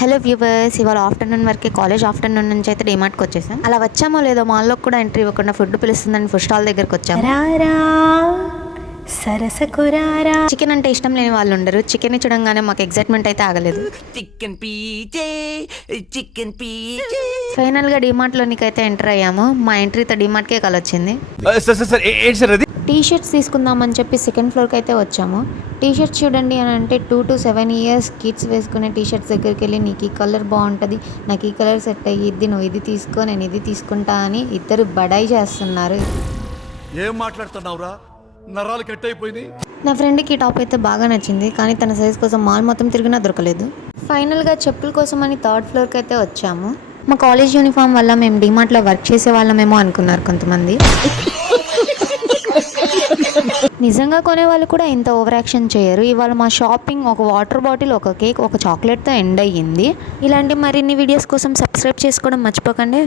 Hello viewers, ఇవాళ afternoon వరకే college afternoon నుంచి అయితే డిమార్ట్కి వచ్చేసాం. అలా వచ్చామో లేదో మాల్లో కూడా ఎంట్రీ ఇవ్వకుండా ఫుడ్ పిలుస్తుందని ఫుడ్ స్టాల్ దగ్గరకు వచ్చాము. చికెన్ అంటే ఇష్టం లేని వాళ్ళు ఉండరు. చికెన్ చూడంగానే మాకు ఎగ్జైట్మెంట్ అయితే ఆగలేదు. ఫైనల్ గా డిమార్ట్ లోనికి అయితే ఎంటర్ అయ్యాము. మా ఎంట్రీతో డిమార్ట్ కే కలొచ్చింది. టీ షర్ట్స్ తీసుకుందామని చెప్పి సెకండ్ ఫ్లోర్కి అయితే వచ్చాము. టీ షర్ట్స్ చూడండి అని అంటే 2 to 7 years కిడ్స్ వేసుకునే టీ షర్ట్స్ దగ్గరికి వెళ్ళి నీకు ఈ కలర్ బాగుంటుంది, నాకు ఈ కలర్ సెట్ అయ్యిద్ది, నువ్వు ఇది తీసుకో, నేను ఇది తీసుకుంటా అని ఇద్దరు బడాయి చేస్తున్నారు. ఏం మాట్లాడుతున్నావురా, నరాలు కట్ అయిపోయింది. నా ఫ్రెండ్కి ఈ టాప్ అయితే బాగా నచ్చింది, కానీ తన సైజ్ కోసం మాల్ మొత్తం తిరిగినా దొరకలేదు. ఫైనల్గా చెప్పుల కోసం అని 3rd ఫ్లోర్కి అయితే వచ్చాము. మా కాలేజ్ యూనిఫామ్ వల్ల మేము డిమార్ట్లో వర్క్ చేసే వాళ్ళమేమో అనుకున్నారు కొంతమంది. నిజంగా కొనే వాళ్ళు కూడా ఇంత ఓవర్ యాక్షన్ చేయరు. ఇవాళ మా షాపింగ్ ఒక వాటర్ బాటిల్, ఒక కేక్, ఒక చాక్లెట్తో ఎండ్ అయ్యింది. ఇలాంటి మరిన్ని వీడియోస్ కోసం సబ్స్క్రైబ్ చేసుకోవడం మర్చిపోకండి.